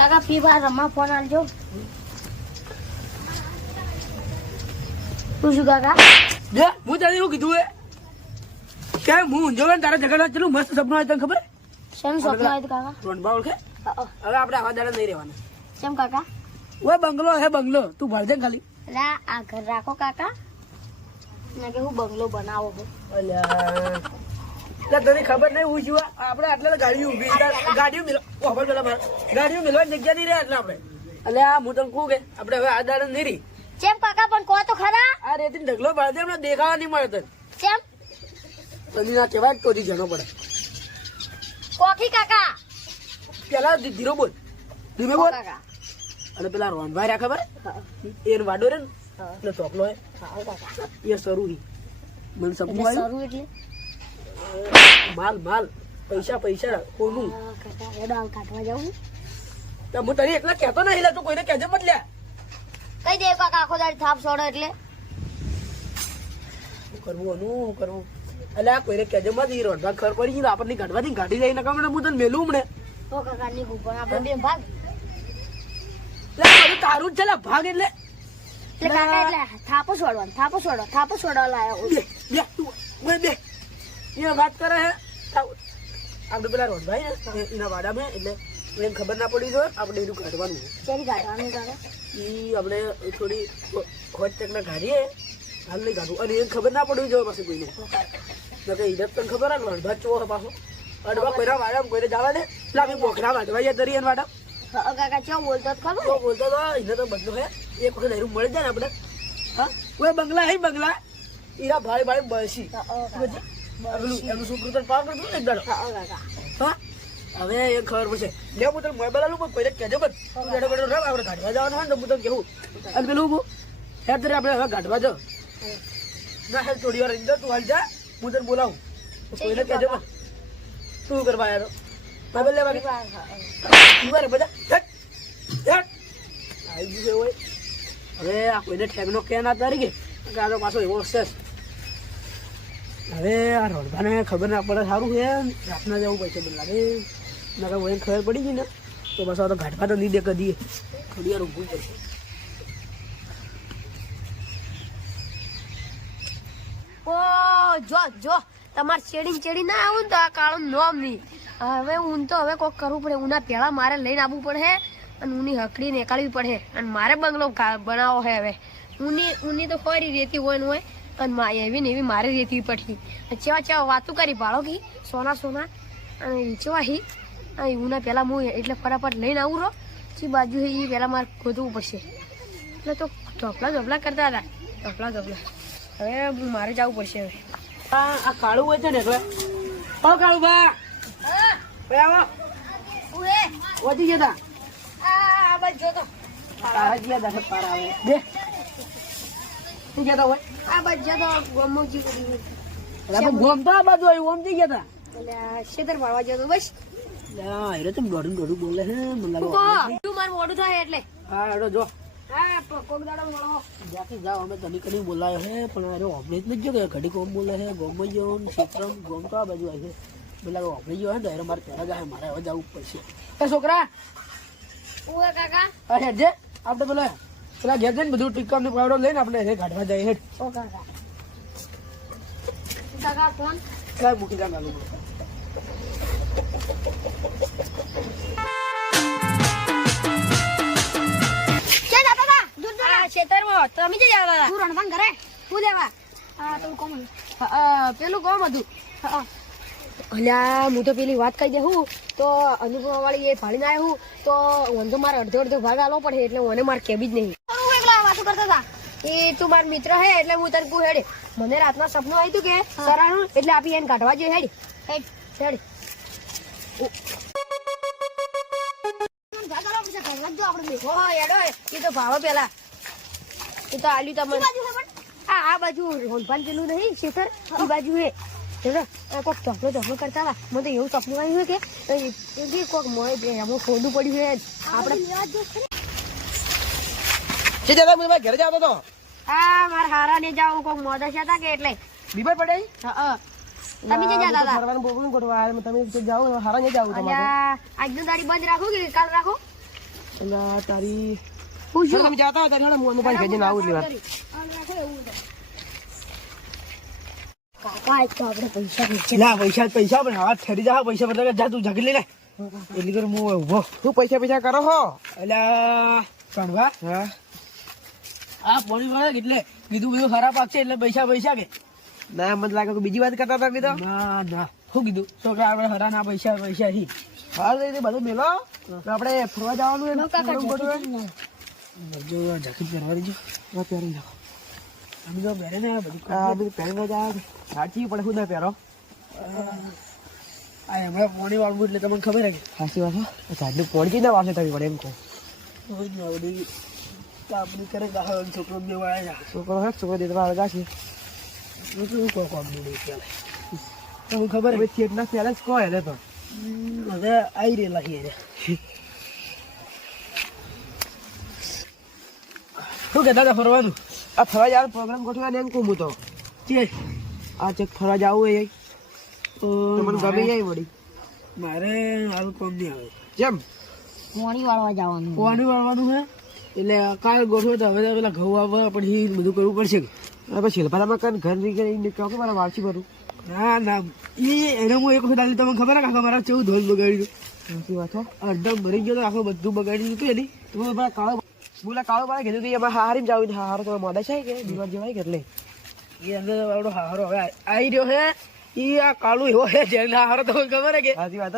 કાકા બાર રમવા ફોન આલજો. તું શું કાકા? દે હું તને એવું કીધું એ કે હું ઊંઝો ને તારા જગન્નાથ ચલું મસ્ત સપનું આવ્યું તને ખબર? શેમ સપનું આવ્યું કાકા? રોનબા ઓળખે? હવે આપણે આવા દાડા નહીં રહેવાના. શેમ કાકા? ઓય બંગલો હે બંગલો. તું ભરજે ખાલી. એટલે આ- ઘર રાખો કાકા. ના કે હું બંગલો બનાવો છું અલ્યા. તને ખબર નહીં હું જીવા આપણે આટલા ગાડીઓ ઊભી ગાડીઓ મિલો ખબર પેલા મારે. ગાડીઓ મિલવાની જગ્યા નહીં રહે આટલા આપણે. એટલે આ હું તને કહું કે? આપણે હવે આ દાડે નહીં રહી. ચેમ કાકા પણ કો તો ખરા? આ રેતી ઢગલો ભરજે હમણાં દેખાવા નહીં મળે તને. ચેમ તને ના કહેવાય તોથી જણો પડે. કોકી કાકા? પેલા ધીરો બોલ. ધીમે બોલ. અને પેલા રોનભાઈ રહ્યા ખબર? એને વાડો રે ને એટલે ચોકલો હે એ શરૂ મને એટલે એટલે? માલ માલ. પૈસા પૈસા. કોનું કાઢવા જાઉં તો હું તને એકલા કહેતો નહીં લે તું કોઈને કહેજે મત લે. કઈ દે કાક આખો દાડી થાપ છોડો એટલે. કરવું અનું કરવું. એટલે આ કોઈને કહેજે મત ઈ રોડભાગ ખર પડી ગઈ આપણને કાઢવાથી ગાડી જઈને કામ હું તને મેલું હમણે. તો કાકા ની ગુપણ આપણે બે ભાગ. એટલે તારું જ છે ભાગ એટલે. એટલે કાકા એટલે થાપો છોડવાનો થાપો છોડો થાપો છોડવા લાયો બે બે તું બે. એ વાત કરે હે? આપણે પેલા રોડભાઈ ને એના વાડામાં એટલે એને ખબર ના પડી જોઈએ આપણે એનું કાઢવાનું એ કાઢવાનું આપણે થોડી હોટ ટેકના કાઢીએ હાલ નહીં કાઢવું. અને એને ખબર ના પડવી જોઈએ પછી કોઈને. નકર ઈડપ તને ખબર આવે અડધા ચો પાછો. અડવા કોઈના વાડા કોઈને જવા દે. એટલે આપણે બોખરા વાટવા જઈએ તરી વાડા. કાકા ચો બોલતો ખબર? તો બોલતો તો એને તો બદલો હે. એક વખત એરું મળી જાય ને આપણે. હા? ઓય બંગલા હે બંગલા. ઈરા ભાઈ ભાઈ બસી એનું છોકરું તો પાર કરતું ને દાડો. હા, હવે એ ખબર પડશે. લે હું તને મોબાઈલ આલું પણ પહેલે કહેજો બસ. તું બેઠો બેઠો રહ આપણે ગાઢવા જવાનું હોય ને હું તને કેવું અને પેલું હું હેર આપણે હવે ગાઢવા જાવ ના હેર થોડી વાર દો તું હાલ જા. હું તને બોલાવું. કોઈને કહેજો બસ. તું કરવા આવ્યો મોબાઈલ લેવા તું. બધા હેટ હેટ આવી ગયું હોય હવે આ કોઈને ઠેકનો કે ના તારી કે? આ પાછો એવો છે. હવે આ રોડભાને ખબર ના પડે, સારું છે. રાતના જવું પૈસા બિલ લાગે નકર હોય ખબર પડી ગઈ ને, તો બસ તો ઘાટવા તો નહીં દે કદી થોડી વાર ઊભું પડશે ઓ, જો જો, તમારે ચેડી ચેડી ના આવું તો આ કાળું નોમ નહીં. હવે હું તો હવે કોક કરવું પડે. ઉના પેલા મારે લઈને આવવું પડે અને ઊની હકડી નીકાળવી પડે. અને મારે બંગલો બનાવવો છે હવે. ઊની ઊની તો ફરી રેતી હોય ને હોય. અને મા એવી ને એવી મારે રેતી પડી ચેવા ચેવા વાતું કરી ભાળો કી સોના સોના. અને ચેવા હી? અને ઉના પહેલાં હું એટલે ફટાફટ લઈને આવું રહો પછી બાજુ એ પહેલાં મારે ગોતવું પડશે. એટલે તો ઢોપલા ધોપલા કરતા હતા. ઢોપલા ધોપલા. હવે મારે જવું પડશે હવે. આ કાળું હોય છે ને એટલે. કાળું બા. આવો. વધી ગયા આ ગયા તા. પાર આવે. બે. શું હોય? આ બધા તો ગમોજી કરી આપણે ગોમ તો આ બાજુ આવ્યું ઓમ જઈ ગયા તા? એટલે આ ખેતર જતો બસ. હા એ તો દોડું દોડું બોલે હે મને લાગે તું મારું મોડું થાય એટલે. હા એડો જો. હા કોક દાડો મળો જ્યાંથી જાઓ અમે તની કદી બોલાયો હે પણ અરે ઓમલેટ નથી જો ઘડી કોમ બોલે હે ગોમ જો ક્ષેત્રમ ગોમ તો આ બાજુ આવી છે. પેલા ઓમલે જો હે ને મારે પહેલા જાય મારે હવે જવું પડશે. એ છોકરા! ઉએ કાકા. અરે જે આપણે પેલા પેલા ઘેર જઈને બધું ટીકમ ને પાવડો લઈને આપણે એને કાઢવા જઈએ હેડ ઓ કાકા. કાકા કોણ? કાંઈ મૂકી દે દૂર ખેતરમાં. તમે જે હતા તું રણવાન ઘરે? હું દેવા? હા તો કોમ પેલું કોમ હતું અલ્યા હું તો પેલી વાત કહી દેવું તો અનુપમા વાળી એ ભાડીને આવ્યું તો વાંધો તો મારે અડધો અડધો ભાગ આલો પડે એટલે મને મારે કેબી જ નહીં. વાતો કરતા હતા? એ તું માર મિત્ર હે એટલે હું તને કહું હેડે. મને રાતના સપનું આવ્યું હતું કે સરાણું એટલે આપી એને કાઢવા જોઈએ હેડ. હેડ. હેડ. એ તો ભાવો પેલા. એ તો આલ્યું તમને. આ આ બાજુ રોનભાન પેલું નહીં શેખર? એ બાજુ હે. કોક ચોપલો ચોપલો કરતા હતા. મને તો એવું સપનું આવ્યું કે કોક મોય બે એમાં પડ્યું છે આપણે છે દાદા હું તમારા ઘરે જતો હતો. હા મારે હારા ને જાવ કોક મોદા હતા કે એટલે. બીમાર પડે? હા તમે જે જતા હતા? ફરવાનું પ્રોબ્લેમ કરવા તમે જે હારા નહીં જાવ તમારે. દાડી બંધ રાખો કે કાલ રાખો? અલા તારી હું જો તમે જાતા હતા ભેજીને આવું જ લેવા કાકા આજ તો આપણે પૈસા પૈસા પૈસા પણ હાથ ઠરી જા પૈસા બધા જા તું જગી લે. ને એટલી કર હું ઊભો શું પૈસા પૈસા કરો હો. એટલે કણવા હા. આ પોણી વાળા એટલે કીધું બધું ખરાબ પાક છે એટલે પૈસા પૈસા કે. ના મને લાગે કે બીજી વાત કરતા હતા કીધો ના ના. શું કીધું? તો કે આપણે હરા ના પૈસા પૈસા હી હાલ તો બધું મેલો. તો આપણે ફરવા જવાનું એનું કાકા ગોઠવે. જો જાકેટ પહેરવા દેજો. હા, પહેરી નાખો. અમે તો પહેરે ને બધું. આ બધું પહેરીને જાવ સાચી પડે શું ના પહેરો? આ હમણાં પોણી વાળવું એટલે તમને ખબર હે કે? સાચી વાત હો સાંજનું પોણી ના વાસે થવી પડે એમ કહું? કરે છોકરો બે વાળા છોકરો હે છોકરો શું કહો ચાલે તમને ખબર હવે થિયેટર ના પહેલા જ કહો તો. હે હવે આવી શું કહેતા હતા ફરવાનું? આ ફરવા જવાનો પ્રોગ્રામ ગોઠવ્યા ને એમ કહું હું તો. છે આ ચેક ફરવા જવું એ. તો તો મને ગમી જાય વળી? મારે હાલ કોમ નહીં આવે. જેમ? કોણી વાળવા જવાનું. કોણી વાળવાનું છે એટલે કાલ ગોઠવો તો હવે પેલા ઘઉં આવવા પછી બધું કરવું પડશે. હવે શિલ્પારામાં કઈ ઘર નહીં ગઈ કહો કે મારા વાંચી ભરું ના ના. એ એને હું એક વખત તમને ખબર ને કાકા મારા કેવું ધોલ બગાડ્યું. સાચી વાત અડધમ ભરી ગયો તો આખું બધું બગાડી દીધું એની. તો મારા કાળો બોલા કાળો પાડે કીધું કે એમાં હારી જાવ હારો તમે મોડા છે કે બીમાર જેવાય કે એટલે? એ અંદર આવડો હારો હવે આવી રહ્યો છે. એ આ કાળું એવો છે જેને હારો તમને ખબર હે કે. સાચી વાત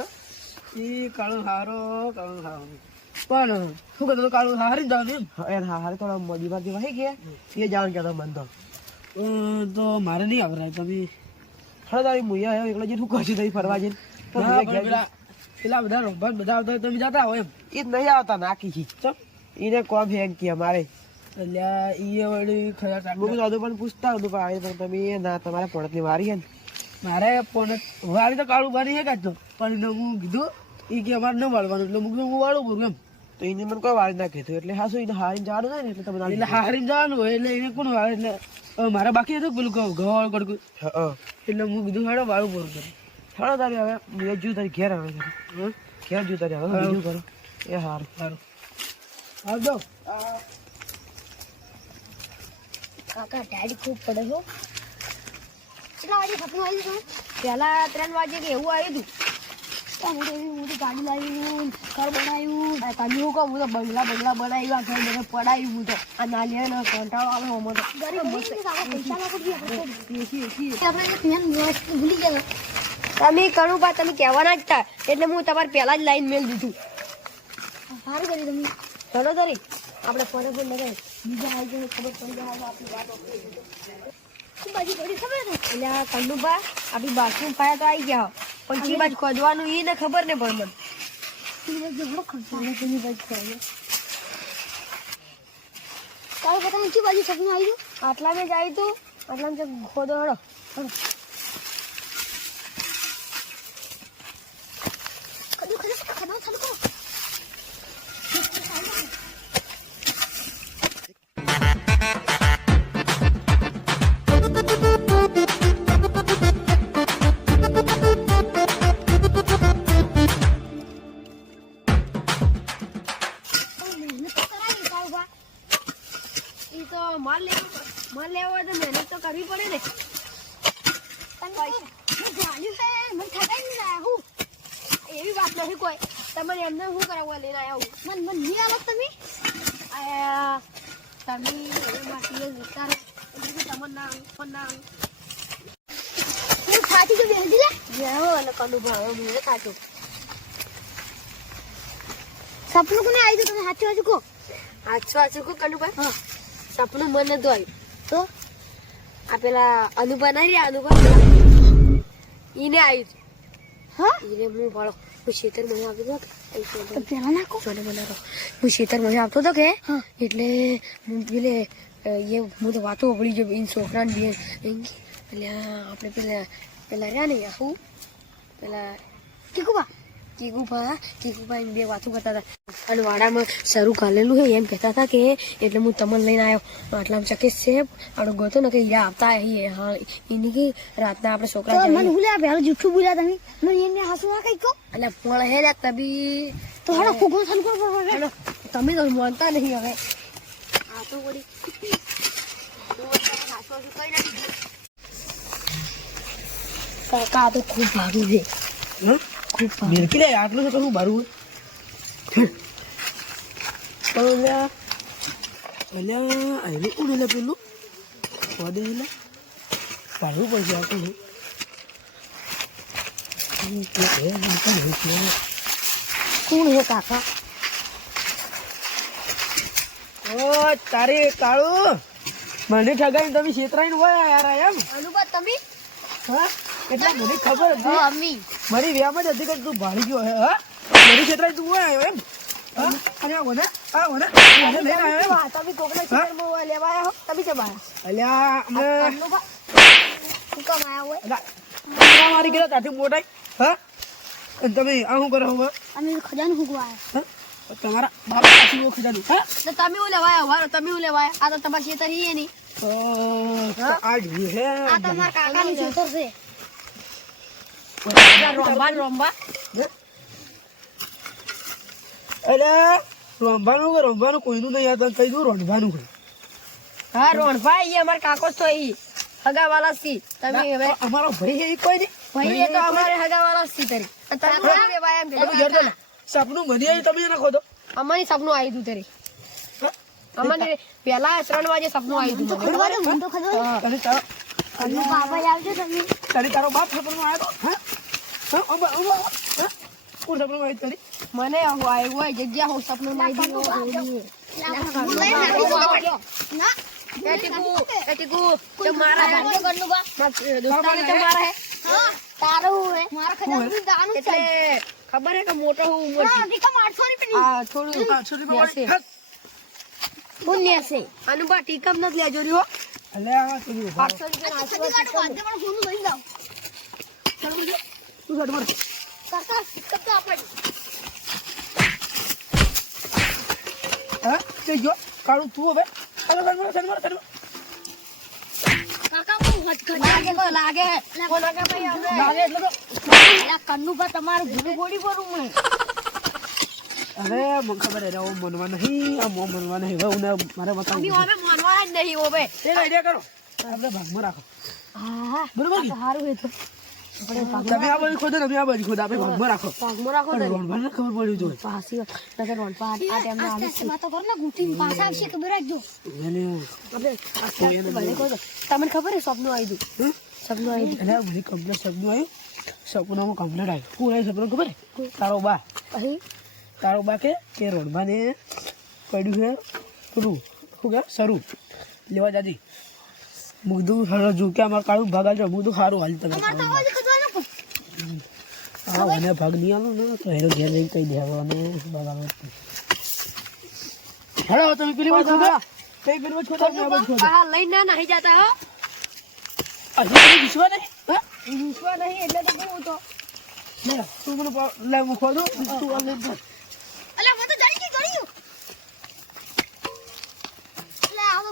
એ કાળો હારો કાળો હારો પણ શું કહેતો હતો કાળું હારી જાવ એમ. એને હારે થોડા બીમાર જેવા હે ગયા. એ જવાનું કહેતો મન તો. તો મારે નહીં આવરાય તમે હળો તારી મુયા આવ્યો એકલો જે શું કરશું તઈ ફરવા જઈને. પેલા બધા રોંભાત બધા આવતા તમે જતા હોય એમ. એ નહીં આવતા નાખી છી. એને કોમ હેંગ કે મારે એટલે ઈ વળી ખરા હું બધું પણ પૂછતા હતું પણ આવી પણ તમે એ ના તમારે પડતની વારી હે ને. મારે પણ વારી તો કાળું બારી હે કાઢતો પણ હું કીધું ઈ કે અમારે ન વાળવાનું એટલે હું હું વાળું પૂરું એમ. તો એને મને કોઈ વાળી ના કીધું એટલે હા શું એને હારીને જવાનું થાય ને એટલે તમે એટલે હારીને જવાનું હોય એટલે એને કોણ વાળે? એટલે મારે બાકી હતું પેલું ઘઉં કડકું? એટલે હું કીધું હેડો વાળું પૂરું કરું હળો તારી હવે મુયા જુ તારી ઘેર આવે છે. ઘેર જુ તારી હવે બીજું કરો એ હારું. સારું દો. કાકા ટાઈડ ખૂબ પડે છો કેટલા વાગે સપનું આવ્યું હતું પહેલા ત્રણ વાગે કે એવું આવ્યું હતું. હું તો હું તો ગાડી લાવી ઘર બનાવ્યું તમે કહું હું તો બંગલા બંગલા બનાવ્યા ઘર બધે પડાવ્યું હું તો આ નાલિયા નો કંટાળો આવે હમો તો તમે કણું બા તમે કહેવાના જ હતા એટલે હું તમારે પહેલા જ લાઈન મેળ દીધું. સારું કરી તમે ચલો તરી. આપણે ફોન લગાવી બીજા આવી જાય ખબર પડી જાય આપણી વાતો બાજુ પડી ખબર ને? એટલે આ કંડુબા આપણી બાથરૂમ પાયા તો આવી ગયા. પણ ચી બાજુ ખોદવાનું એ ને ખબર ને પણ મને. જબરો ખર્ચાને તેની બાજુ ખોદે. તારે પતા ઊંચી બાજુ સપનું આવી ગયું આટલા મેં જ આવી તું. આટલા મેં ખોદો હડો તો માલ લેવો માલ લેવો હોય તો મહેનત તો કરવી પડે ને. એવી વાત નથી કોઈ. તમારે એમને શું કરાવવા લઈને આવ્યા હું. મન મન નહીં આવો તમે? તમે માટી વિસ્તાર તમને ના પણ ના હું ખાતી તો બેસી લે. જેવો અને કનુ ભાવ મને ખાતું. સપનું કોને આવી તમે સાચું સાચું કહો. સાચું સાચું કહો કનુભાઈ હા. સપનું મને તો આવ્યું તો આ પેલા અનુભવ નહીં રહ્યા અનુભવ ઈને આવ્યું હા? ઈને હું ભાળો હું શેતર મને આવતો હતો પેલા નાખો. ચોલે મને હું શેતર મને આવતો હતો કે એટલે હું પેલે એ હું તો વાતો વળી ગયો એન છોકરાને બે. એમ એટલે આપણે પેલા પેલા રહ્યા ને આવું પેલા કીકુબા કીકુભા કીકુભા એમ બે વાતો કરતા હતા. અને વાડામાં શરૂ ઘાલેલું છે એમ કહેતા હતા કે એટલે હું તમને લઈને આવ્યો આટલામાં ચકેશ છે આડો ગોતો ને કે યા આવતા હી હા એની કે રાતના આપણે છોકરા મને ભૂલ્યા પહેલા જૂઠું બોલ્યા તમે. મને એને હાસુ આ કઈ કહો. એટલે પણ હે રે તબી. તો હાડો ફોગો ચાલુ તમે તો માનતા નહીં હવે. આ તો વળી કાકા તો ખૂબ ભારું છે. હં? ખૂબ ભાગી મેરકી લે આટલું છે તો શું બારું અલ્યા અલ્યા કોણ એટલે પેલું. પદે એટલે પાડવું પડશે આ કોણ કોણ છે કાકા? ઓ તારે કાળું. મને ઠગાવી તમે છેતરાઈને હોય યાર એમ? અનુભવ તમે? હા? એટલે મને ખબર હતી. અમ્મી મારી વ્યામ જ હતી કે તું ભાડી ગયો હે હા? મારી છેતરાઈ તું હોય આવ્યો એમ અને આ વને આ વને વને લઈને આવ્યો એમ. તમે કોકના ખેતરમાં લેવા આવ્યા તમે છે અલ્યા અમે અનુભવ કામ આવ્યા હોય? અલા, મારી ગયા ત્યાંથી મોટાઈ હા? તમે આ શું કરો હવે અમે ખજાનું હા? તમારા બાપા પાછી હા? તો તમે હું લેવા વારો તમે હું લેવા આ તો તમારા ખેતર હી નહીં. આ આ તમારા કાકાનું ખેતર છે. રોંબા રોંબા અલ્યા રમવાનું કે રમવાનું કોઈનું નહીં આ કહી દઉં રમવાનું છે હા રોણભા એ અમારા કાકો તો ઈ હગાવાલા સી તમે હવે અમારો ભાઈ એ કોઈ નહીં. ભાઈ એ તો અમારે હગાવાલા સી તરી. તમે શું લેવા એમ તમે સપનું મને આવ્યું તમે એને ખોદો. અમારી સપનું આવી હતું તરી. અમને પેલા ત્રણ વાગે સપનું આવી મને. તારો બાપ સપનમાં આવ્યો? હા? હા? અંબા અંબા હા? કોણ સપનમાં આવ્યું તને મને આવું આવ્યું હોય જગ્યા હું સપનું ના એ ટીકુ એ ટીકુ ચમ મારા હે મારા દોસ્તાને ચમ મારા હે. એટલે ખબર હે કે મોટો હું ઉંમર થોડું હા ટીકમ નથી લેજો રહ્યો. અલ્યા તું ઊભા રહો. પાંચસો રૂપિયા ચાલ બોલ. તું સાઈડ માર. હા? તે જો કાળું તું હવે. માર, સાઈડ માર, સાઈડ માર. લાગે તો લાગે. કોના કે ભાઈ લાગે એટલે તો તમારું ભૂલું ગોળી ભરું મેં. અરે મને ખબર હે ઓ મનવા નહીં આ મો મનવા નહીં હવે ઉને મારે બતાવું અમે મનવા જ નહીં ઓબે એ આઈડિયા કરો. આપણે ભાગમાં રાખો. હા બરોબર સારું હે તો. તમે આ બાજુ ખોદો તમે આ બાજુ ખોદો. આપણે ભાગમાં રાખો. પાગમાં રાખો પણ તો. રોણભાઈને ખબર પડવી જોઈએ પાસી નકર રોણપા આ ટાઈમે આવી એને આપણે ભલે કહો તમને ખબર હે સપનું આવી હતું સપનું આવી એટલે આ કમ્પ્લેટ સપનું આવ્યું. સપનામાં કમ્પ્લેટ આવ્યું. કોણ આવ્યું સપનું ખબર હે? તારો બા. અહીં? તારો બા કે કે ને પડ્યું છે પેલું શું કે સરું લેવા જાજી. મુગદું હરો જો કે અમારે કાળું ભાગ આવજો બધું સારું હાલ તમે હા મને ભાગ નહીં આલો ને તો હેરો ઘેર જઈને કહી દેવાનો ભાગ આલો. હેલો તમે પેલી વાત ખોદો કઈ પેલી બાજુ ખોદો હા લઈને ના નહીં જતા હો. તમે વિશ્વા નહીં? વિશ્વા નહીં એટલે તો હું તો લે તું મને લે હું ખોદું તું આ લઈને જા. અંબા અંબા લે લે અંબા ઈ તો બધા ઢેખાડા જ કંડુબા નાખેલા. એટલે તું પેલી વાત જા. કંડુબા ફેંકે છે એવું. ઓઢું જ છે. એકદમ ખોદો હડો હવે બધા ખોદો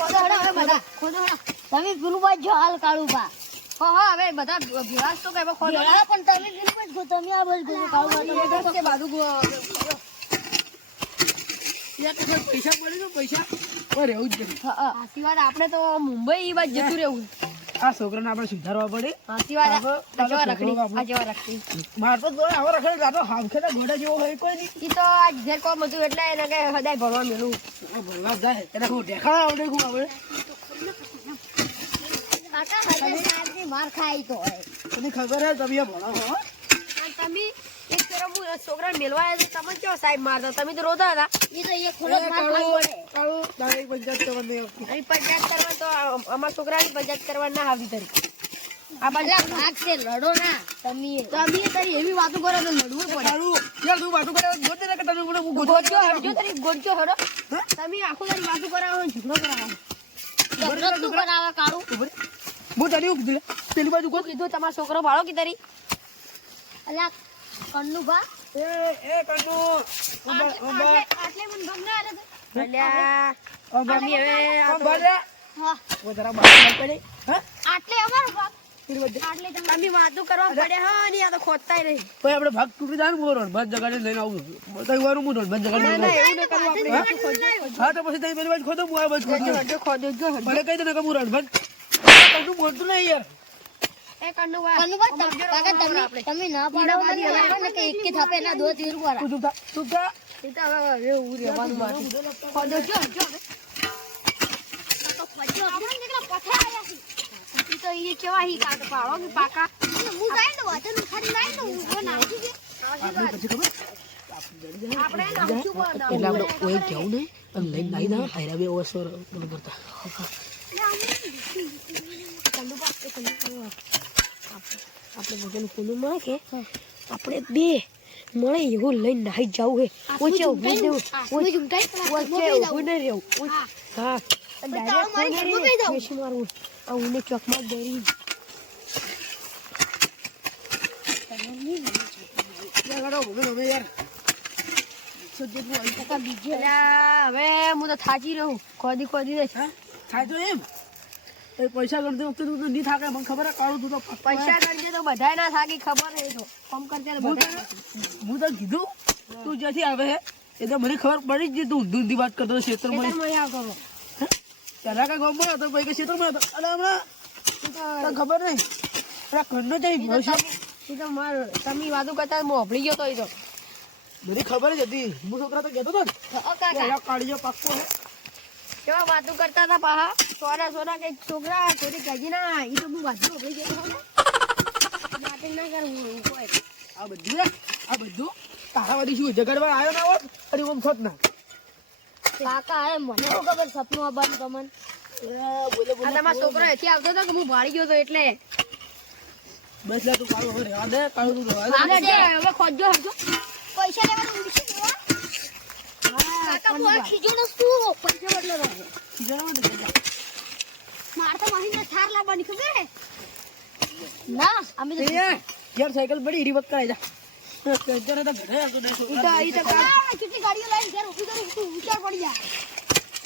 હડો તમે પેલું જો હાલ કાળું બા હો, હો, હવે બધા ભેળા તો કે હવે ખોલો. ભેળા પણ તમે પેલું બાજુ તમે આ બાજુ કાળું બા તમે બાજુ તો પૈસા જ વાત આપણે તો મુંબઈ જતું રહેવું. આ છોકરાને આપણે સુધારવા પડે. સાચી વાત આ રખડી આ જેવા રખડી. માર તો જોડે આવો રખડે રાતો હાવખેના ઘોડા જેવો હોય કોઈ નહીં ઈ તો આ ઘેર કોમ હતું એટલે એને કે હદાય ભણવા મેલું. ભણવા જાય. એને હું ઢેખાડા આવડે હું આવડે કાકા હજાર સાહેબની માર ખાઈ તો હોય. તને ખબર હે તમે ભણો હો તમે આવ્યા તમે કેવો સાહેબ મારતા? તમે તો રોતા હતા. એ તો એક ખોલો માર ખાઈ પડે કાળું તારે પંચાયત કરવા નહીં પંચાયત કરવા તો અમારા છોકરાની પંચાયત કરવા ના આવી તરી. આ બાજુ ભાગ છે લડો ના. તમે તમે તારી એવી વાતો કરો તો લડવું પડે. યાર તું વાતો કરે ગોતે ને કે હું ગોતો હરજો તારી ગોચો હરો. તમે આખું તારી વાતો કરાવો ઝઘડો કરાવો. ઝઘડો તું બનાવે કાળું. હું તને એવું પેલી બાજુ ગોત કીધું તમારો છોકરો ભાડો કે તારી? અલા કન્નુ બા એ એ કનુ ઉંબા ઉંબા આટલે મને ભંગ ના આલે તો અલ્યા મમ્મી હવે આ આમ હા. ઓ જરા બહાર ના પડે. હા? આટલે અમારો ભાગ. પેલી બાજુ. આટલે તમે વાતો કરવા પડ્યા હા ની આ તો ખોદતાય નહીં પછી આપણે ભાગ તૂટી જાય ને હું રોડભાત જગાડે લઈને આવું. બધા વારું હું રોડભાત જગાડે ના લઈને ના આવું. એવું ન કરવું આપણે હા? તો પછી તમે પેલી બાજુ ખોદો હું આ બાજુ ખોદું. ખોદો જો કહી દે ને કે હું. કશું બોલતું નહીં યાર. એ તમે તમે ના પાડો મને કે એક કે થાપે ના દો તીર વાળા. તું એ તો હવે હવે એવું રહેવાનું મારે. ખોદો જો જો. તો પછી આપણે નીકળા પથરા આયા છે તો ઈ કેવા હી કાટ પાડો કે પાકા? હું જાય તો વચન ઉખાડી લાય તો હું નાખી દે. એટલે આપણે કોઈ કેવું નહીં અને લઈને નાઈ દા હાયરા બે ઓવર કરતા. આપણે બધાને ફોનમાં કે આપણે બે મળે એવું લઈને નાહી જવું હે. ઓછે ઉભું દેવું ઓછે ઉભું ઝુમટાઈ વચ્ચે ઊભું ને રહેવું. હા. બેસી મારવું. આ ઊને ચોકમાં હવે હું તો થાકી રહું. ખોદી ખોદી ને થાય તો એમ? એ પૈસા ગણતી વખતે તું તો નહીં થાકે મને ખબર હે કાળું તું તો પૈસા ગણજે તો બધાય ના થાકી ખબર હે તો. કામ કરતે તો હું તને કીધું તું જ્યાંથી આવે હે એ તો મને ખબર પડી જ તું ઊંધી વાત કરતો ક્ષેત્રમાં પેલા કરો ગામમાં હતો પછી ક્ષેત્રમાં હતો અરે હમણાં તો ખબર નહીં? પેલા ઘરનો જઈ તું તો માર તમે વાતો કરતા હું હોભળી ગયો તો એ તો. મને ખબર જ હતી. હું છોકરા તો કહેતો હતો આ કાળીઓ પાક્કો હે. કેવા વાતો કરતા હતા પાહા? સોના સોના કંઈક છોકરા છોરી કહેજી ના એ તો હું વાતો ભાઈ જઈ વાતે ના કરવું એવું કોઈ. આ બધું આ બધું તારા વાળી શું જગડવા આવ્યો ના હોત અરે ઓમ છોત ના. કાકા એ મને શું ખબર સપનું આવવાનું તમને? તમારા છોકરો એથી આવતો હતો કે હું ભાળી ગયો તો એટલે? બસ લે તું કાળો હવે રહેવા દે કાળો તું રહેવા દે. હવે ખોજો હજો. પૈસા લેવાનું યાર, સાયકલ પડી રી વખત આવી જા. અત્યારે તો ઘરે આવતો નહીં ઈ તો ઈ તો કાલ આ કેટલી ગાડીઓ લઈને ઘેર ઊભી કરી તું વિચાર પડી જા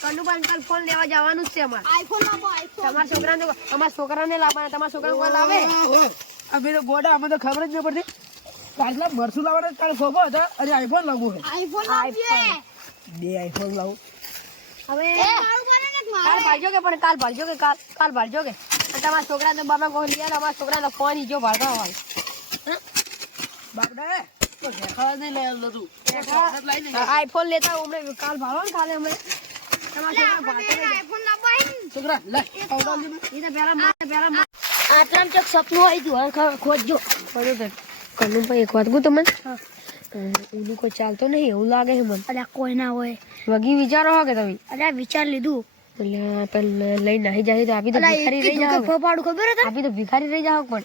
કન્નુભાઈ અંકલ ફોન લેવા જવાનું જ છે આઈફોન લાવો આઈફોન તમારા છોકરાને તો- અમારા છોકરાને લાવવાના તમારા છોકરા લાવે? અમે તો ગોડા અમે તો ખબર જ નહીં પડતી. કાલે મરસું લાવવાના કાલે હતા અને આઈફોન લાવવું આઈફોન આઈફોન બે આઈફોન લાવું. હવે ને કાલ મારે ભાળજો કે પણ કાલ ભાળજો કે કાલ કાલ ભાળજો કે. તમારા છોકરાને તો બાબા કોઈ લઈ અમારા છોકરાને તો ફોન ઈજો જો ભાળતા હોય. બાપડા. આઈફોન લેતા હોય કાલ ભાળો ને કાલે છોકરા છોકરા ને. મારે આટલામ ચોક સપનું આવી ગયું. ખોજજો. બરોબર કનું ભાઈ એક વાત કહું તમને? એનું કોઈ ચાલતો નહીં એવું લાગે છે મને. અલ્યા કોઈ ના હોય. વગી વિચારો હો કે તમે? અલ્યા વિચાર લીધું. એટલે લઈ નાહી જાય તો આપી તો ભિખારી રહી જાવ ફોપાડું ખબર હતા આપી તો ભિખારી રહી જાવ પણ.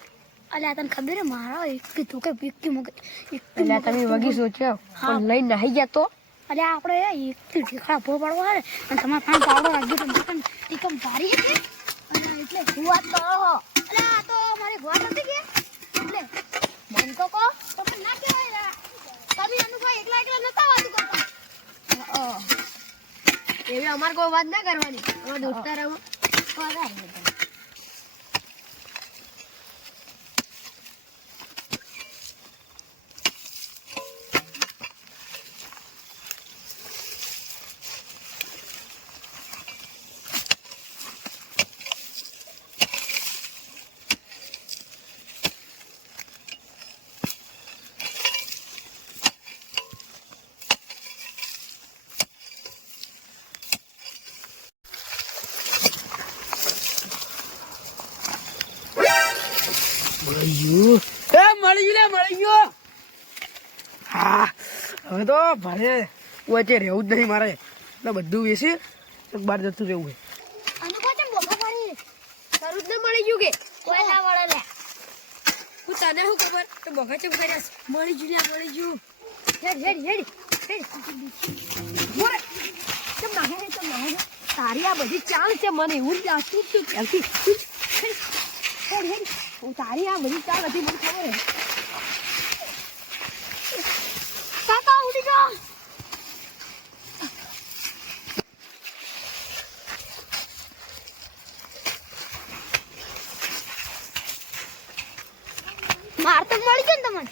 અલ્યા તને ખબર મારા એક કે એક મગ એક એટલે આ તમે વગી સોચ્યો. પણ લઈ નાહી ગયા તો? અલ્યા આપણે એક ઠીકડા ફોપાડવા હે અને તમારા પાંચ પાવડો રાખજો તમે કન ટીકમ ભારી છે અલ્યા એટલે હું વાત કરો હો અલ્યા આ તો મારી વાત હતી કે એટલે મન તો કહો તો પણ ના કહેવાય રા. તમે અનુભાઈ એકલા એકલા નતા વાતું કરતા એવી અમારે કોઈ વાત ના કરવાની અમારા દોસ્તારામાં કરાય મળી ગયું એ મળી ગયું લે મળી ગયું હા હવે તો ભારે વચ્ચે રહેવું જ નહીં મારે. એટલે બધું વેચી એક જતું રહેવું છે. અનુભવ છે બોકા જ ન મળી ગયું કે? કોઈ ના હું તને શું ખબર? તો બગા ચમ કર્યા મળી ગયું લ્યા, મળી ગયું. હેડ હેડ હેડ હેડ. બોરે ચમ નાહે છે, ચમ નાહે છે. તારી આ બધી ચાલ છે મને એવું જ લાગતું હતું ત્યારથી હેડ હેડ હેડ. હું તારી આ બધી ચા બધી મને તો મળી ગયો ને તમને.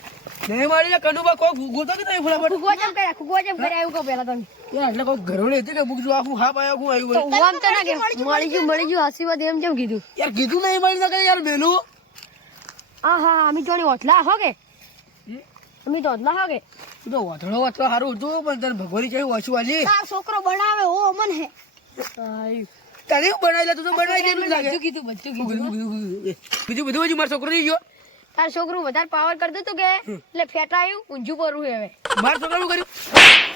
નહીં મળી ને કોઈ ગુગોતો કે તમે ફટાફટ. ગુગો જેમ કર્યા ગુગો જેમ કર્યા એવું કહો પેલા તમે. યાર એટલે કોઈ ઘરોડે હતી કે બુક જો આખું હા પાયા હું આવ્યું તો આમ તો ના કે મળી ગયું મળી ગયું આશીર્વાદ એમ કેમ કીધું. યાર કીધું નહીં મળી શકે યાર બેલું. હા અમે જોડે ઓટલા હો? અમે તો ઓટલા હો તું તો વાથડો વાથડો સારું હતું પણ તને ભગવાની ચાહી ઓછું વાલી તાર છોકરો બનાવે ઓ અમન હે. તને હું બનાવી લે તું તો બનાવી દે એટલું લાગે. કીધું બધું કીધું બીજું બધું હજી મારો છોકરો ગયો? તાર છોકરું વધારે પાવર કરતું તું કે? એટલે ફેટાયું ઊંજું પરું હે હવે. માર છોકરાનું કર્યું?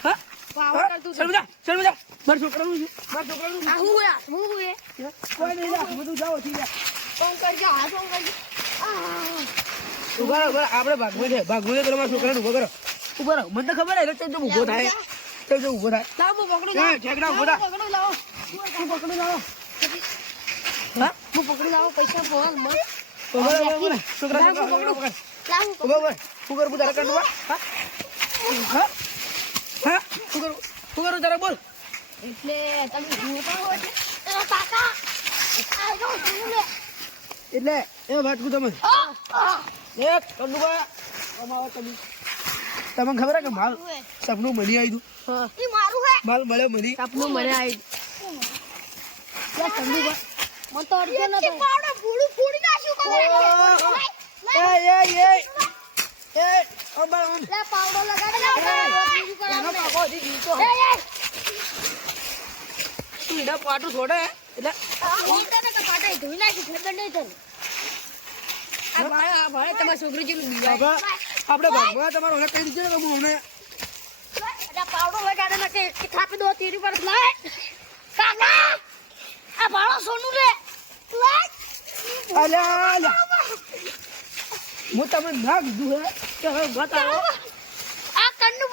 હા? પાવર કરતું શર્મજા શર્મજા મારા છોકરાનું છે. મારા છોકરાનું આ હું હું હું? કોઈ નહીં બધું જાઓ થઈ જા. ફોન કરજો હા ફોન કરજો. આ ઊભા રહો, ઊભા આપણે ભાગવું છે. ભાગવું છે તમારા મારા છોકરાને ઊભો કરો. ઊભો રહો. મને તો ખબર હે તો ઊભો થાય? તો જો ઊભો થાય? લાવો પકડી લાવો. હા, ઠેકડા ઊભો થાય. પકડી લાવો. હું લાવો. હા? હું પકડી લાવો. પૈસા મત ઊભો રહો, ઊભો રહો. છોકરા લાવ, હું છોકરા, પકડું. પકડ. ઊભો ઊભો. શું કરું તારા કંડવા હા? હા? હા? કરું? તારા બોલ? એટલે તમે જોતા હો કાકા એટલે એ વાત કહું તમે? એ કંડવા અમાવા તમે તમને ખબર હે કે માલ સપનું મળી આવ્યું હા. એ મારું હે. માલ મળે મળી સપનું મને આવી મન તો અડકે ન તો પાવડો ફૂડું ફૂડી નાખ્યું ખબર એ એ એ એ અમાર ઓન લે પાવડો લગાડે કરાવ એનો પાકો હજી જીવતો એ એ. તું પાટું છોડે એટલે હું તને તો કાટાઈ ધોઈ નાખી ખબર નહીં તને આ આ તમારા છોકરી બીવાય બાબા આપણે ભગવાન તમારો ઓને કહી દીધો હું અમને પાવડો લગાડે ને કે કે થાપી દો તીરી પર લાય કાકા આ ભાડો સોનું લે લાય અલ્યા હું તમને ના કીધું હે કે હવે બતાવો આ કન્નુ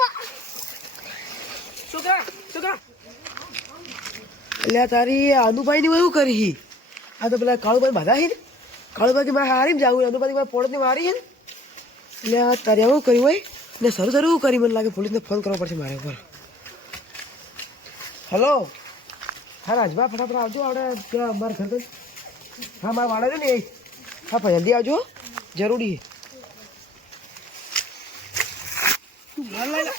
છોકરા છોકરા અલ્યા તારી અનુભાઈ ની એવું કરી. આ તો પેલા કાળુભાઈ બધા કાળુભાઈ મારે હારી જવું એનું પછી મારે પોળતની મારી છે ને. એટલે આ તારે આવું કર્યું હોય ને શરૂ એવું કરી મને લાગે પોલીસને ફોન કરવો પડશે મારે ઉપર. હલો હા રાજભા ફટાફટ આવજો. આપણે ત્યાં મારા ઘર હા મારા વાળા છે ને એ. હા ભાઈ જલ્દી આવજો જરૂરી છે. માર લઈ લે.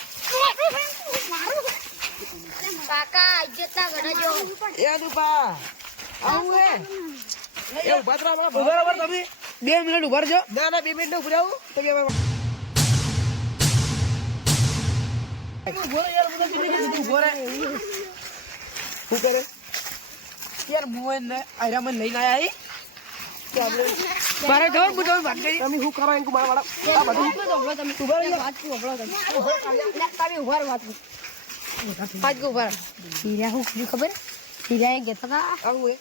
કાકા ઇજ્જત ના ગણજો એ દુપા આવું હે? એ ઊભા રહો, ઊભા ઊભા રહો તમે બે મિનિટ ઊભા રહેજો. ના ના બે મિનિટ ઊભા રહો તો કે ઊભો રહે યાર બધા કેટલી કેટલી ઊભો રહે. શું કરે? યાર મોહન ને લઈને આયા હી. કે આપણે મારે જવાનું હું તમે વાત કરી. તમે શું કરો એમ મારા વાળા આ બધું ઊભા રહી વાત કરું હમણાં તમે. તમે. ઊભા વાત હીરા હું ખબર? હીરા એ કહેતા હતા આવું હે.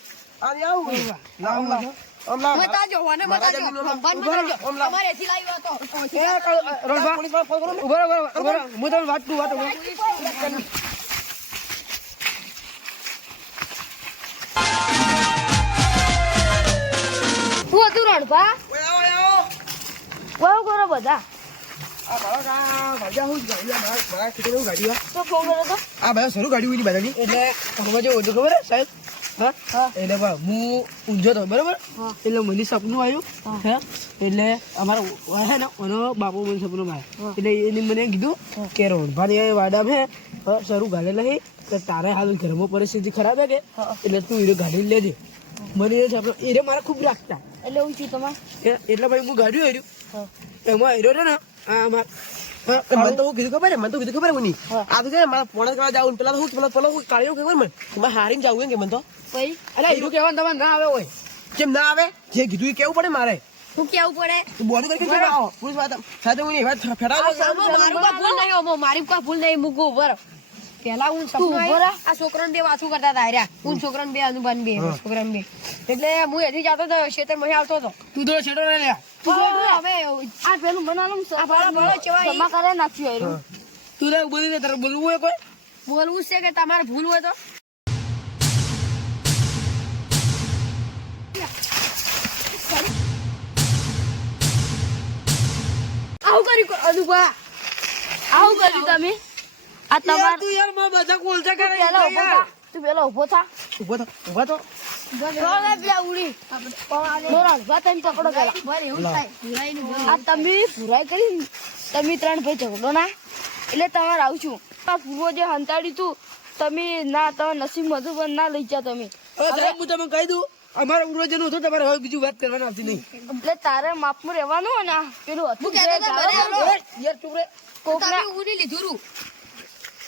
આની આવું લાવ લાવ બધા. આ હું જ ગાડી, બધા હોયની બધાની. એટલે ખબર છે, ઓછું ખબર સાહેબ? હા? એટલે હું ઊંઝો હતો, બરોબર? એટલે મને સપનું આવ્યું હે? એટલે અમારા હે ને એનો બાપુ મને સપનું આવ્યું એટલે એને મને કીધું કે રોણભાની એ વાડામાં હે શરૂ ગાડેલા હે તો તારે હાલ ઘરમાં પરિસ્થિતિ ખરાબ હે કે? એટલે તું હીરો ગાડી લેજે. મને એ સપનું એને મારા ખૂબ રાખતા. એટલે હું છું તમારે એટલે ભાઈ હું ગાડ્યું હર્યું. એમાં હીરો ને આ અમાર મને તો હું કીધું ખબર મને તો કીધું ખબર મુની. આ તો છે ને મારા પોણા કરવા જાવું પેલા તો હું પેલા પેલા હું ખબર મને. તમારે હારીને જાવું કે મને તો. અરે હીરો કહેવાનું તમારે ના આવે હોય. કેમ ના આવે? જે કીધું એ કેવું પડે મારે? હું કેવું પડે? બોડી કરી કેમ આવો પુરુષ વાત સાથે હું એવા ફેડાવો મારું કોઈ ભૂલ નહીં મારી કા ભૂલ નહીં મૂકું ઊભો પહેલા હું સપનું આ છોકરાને બે વાતું કરતા હતા હાર્યા. હું છોકરાને બે અનુભાન બે છોકરાને બે. એટલે હું એથી જતો હતો ખેતરમાં આવતો હતો તું તો છેડો ને લે હવે આ પેલું બનાવું આ ભાડો ભાડો જમા કરે નાખ્યું એરું તું તો બોલી દે તારે બોલવું હોય કોઈ? બોલવું છે કે તમારે ભૂલ હોય તો? આવું કર્યું અનુભા. આવું કર્યું તમે. આ તમાર તું યાર મારા બધા કોલસા કરે પેલા ઊભો થા તું પેલા ઊભો થા. ઊભો થા ઊભો તો દોડે પેલા ઉડી. દોરાલ વાત એમ પકડો પેલા. બસ એવું થાય. આ તમે ભુરાઈ કરી તમે ત્રણ ભાઈ ઝઘડો ના. એટલે તમારે આવું છું. આ પૂર્વો જે હંતાડી તું તમે ના તમે નસીબ મધુ પણ ના લઈ જા તમે. હું તમને કહી દઉં અમારા ઉરોજન હતું તમારે હવે બીજું વાત કરવાની આવતી નહીં. એટલે તારે માપમાં રહેવાનું અને આ પેલું હતું યાર કોકના ઉડી લીધું રૂ.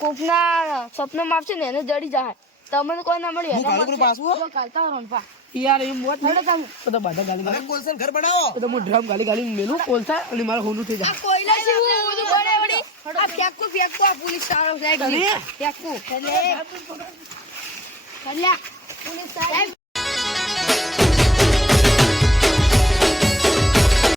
કોકના સપના માપશે ને એને જડી જાય તમને કોઈ ના મળી કરું પાછું હો? કાલતા હરો પા. યાર એમ મોત નહીં. એટલે તો તો બધા ગાલી ગાલી કોલસન ઘર બનાવો. તો હું ડ્રમ ગાલી ગાલી મેલું કોલસા અને મારા હોનું થઈ જાય. આ કોયલા છે હું બધું બડે બડી આ ફેંકું ફેંકું આ પોલીસ સારો સાહેબ. તમે? એટલે એટલે પોલીસ સાહેબ